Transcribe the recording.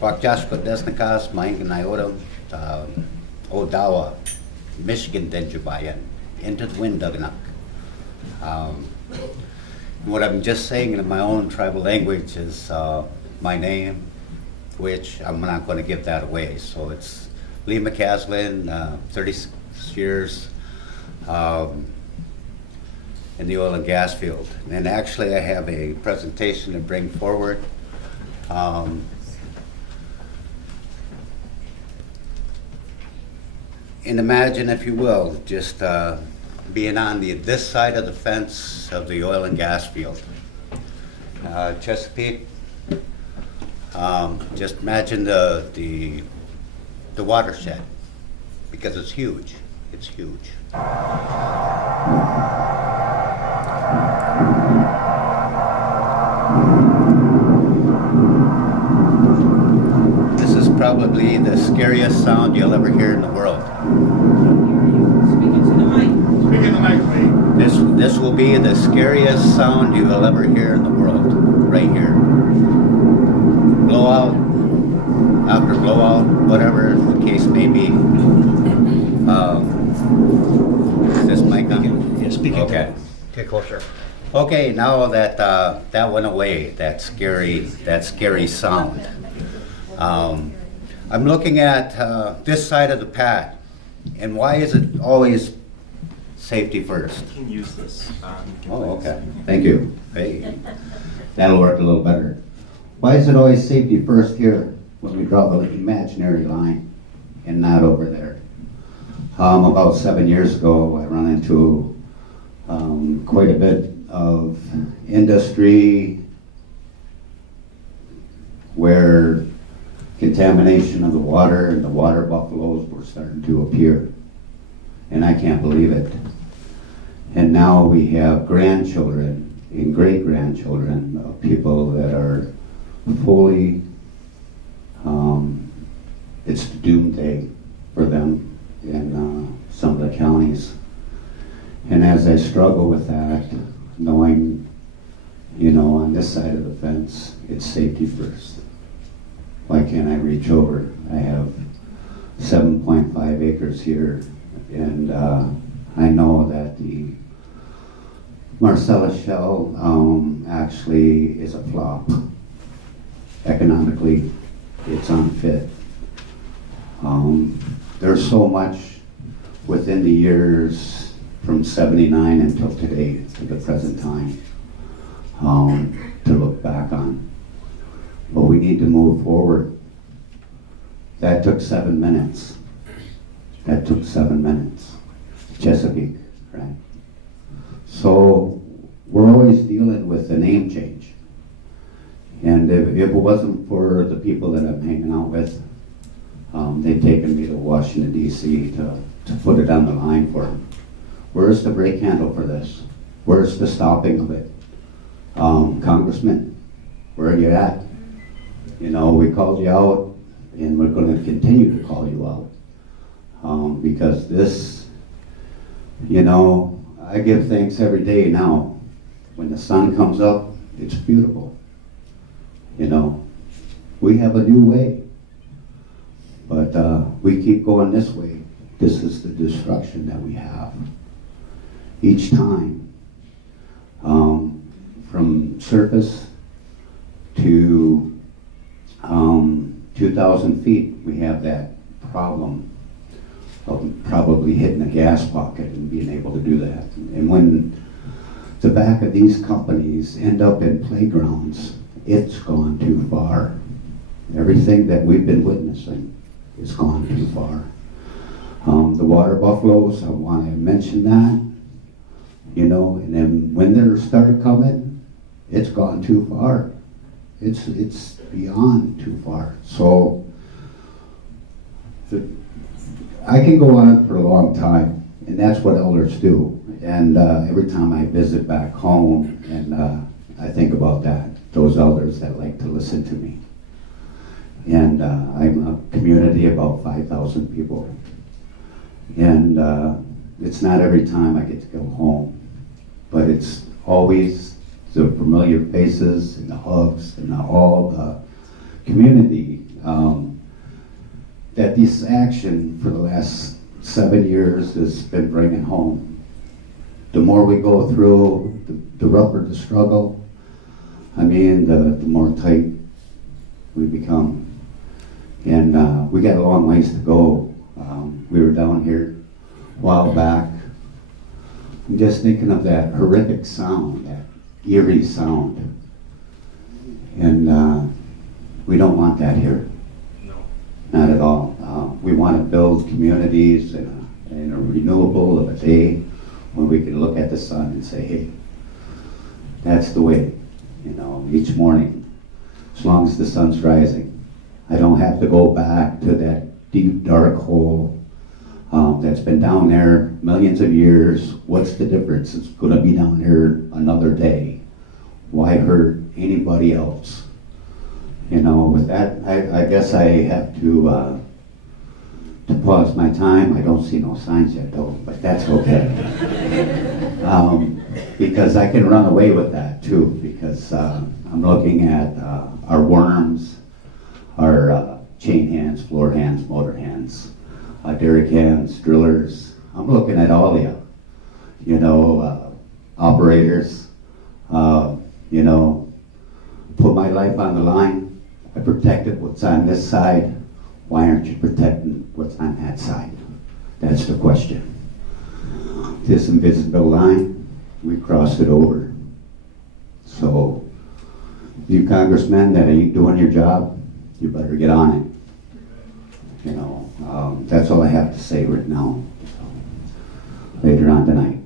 Wakjasko Desnakas, Mike and Iota, Odawa, Michigan Denjubayan, into the wind Dugnak. What I'm just saying in my own tribal language is my name, which I'm not going to give that away. So it's Lee McCaslin, 36 years in the oil and gas field. And actually I have a presentation to bring forward. And imagine, if you will, just being on this side of the fence of the oil and gas field. Chesapeake, just imagine the watershed, because it's huge. It's huge. This is probably the scariest sound you'll ever hear in the world. Speaking to the mic. Speaking the mic, please. This will be the scariest sound you will ever hear in the world, right here. Blowout, after blowout, whatever the case may be. Is this mic on? Yeah, speaking. Okay. Get closer. Okay, now that that went away, that scary sound. I'm looking at this side of the pad, and why is it always safety first? You can use this. Oh, okay. Thank you. Hey, that'll work a little better. Why is it always safety first here when we draw the imaginary line and not over there? About 7 years ago, I ran into quite a bit of industry where contamination of the water and the water buffaloes were starting to appear. And I can't believe it. And now we have grandchildren and great-grandchildren of people that are fully, it's the doomsday for them in some of the counties. And as I struggle with that, knowing, you know, on this side of the fence, it's safety first. Why can't I reach over? I have 7.5 acres here, and I know that the Marcellus Shell actually is a flop. Economically, it's unfit. There's so much within the years from 79 until today, to the present time, to look back on. But we need to move forward. That took 7 minutes. That took 7 minutes. Chesapeake, right? So we're always dealing with a name change. And if it wasn't for the people that I'm hanging out with, they've taken me to Washington, D.C. to put it on the line for them. Where's the brake handle for this? Where's the stopping of it? Congressman, where are you at? You know, we called you out, and we're going to continue to call you out. Because this, you know, I give thanks every day now. When the sun comes up, it's beautiful. You know, we have a new way. But we keep going this way. This is the destruction that we have. Each time, from surface to 2,000 feet, we have that problem of probably hitting a gas pocket and being able to do that. And when the back of these companies end up in playgrounds, it's gone too far. Everything that we've been witnessing is gone too far. The water buffaloes, I want to mention that, you know, and then when they start coming, it's gone too far. It's beyond too far. So I can go on for a long time, and that's what elders do. And every time I visit back home, and I think about that, those elders that like to listen to me. And I'm a community of about 5,000 people. And it's not every time I get to go home, but it's always the familiar faces and the hugs and all the community, that this action for the last 7 years has been bringing home. The more we go through, the rougher the struggle, the more tight we become. And we got a long ways to go. We were down here a while back. I'm just thinking of that horrific sound, that eerie sound. And we don't want that here. No. Not at all. We want to build communities in a renewable of a day when we can look at the sun and say, hey, that's the way, each morning, as long as the sun's rising. I don't have to go back to that deep, dark hole that's been down there millions of years. What's the difference? It's going to be down there another day. Why hurt anybody else? With that, I guess I have to pause my time. I don't see no signs yet, though, but that's okay. Because I can run away with that, too, because I'm looking at our worms, our chain hands, floor hands, motor hands, derrick hands, drillers. I'm looking at all of you, operators, put my life on the line. I protected what's on this side. Why aren't you protecting what's on that side? That's the question. This invisible line, we crossed it over. So, you congressmen that ain't doing your job, you better get on it. That's all I have to say right now. So, later on tonight.